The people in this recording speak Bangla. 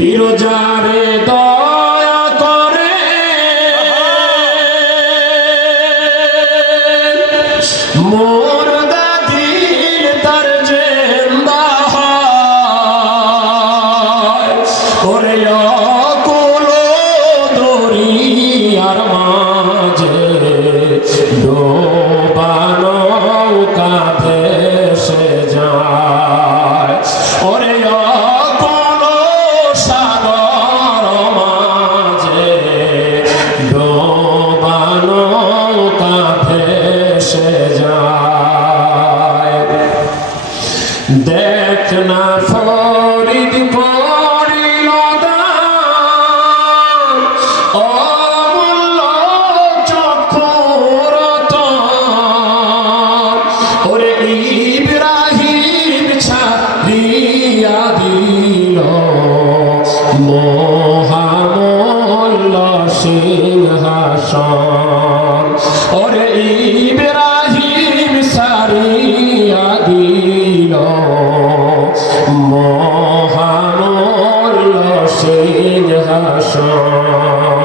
দিও যারে দয়া করে। মোর দাদির তার জেন্দা হয়। ওরে অকুলো দরিয়ার মাঝে ডোবানো কাপ যায়। দেখ না ফরিদ পড়িল অমূল্য চক্রত ওরে ইব্রাহিম ছাড়িয়া দিল। মহামল্ল সিংহাসন। ওরে Shabbat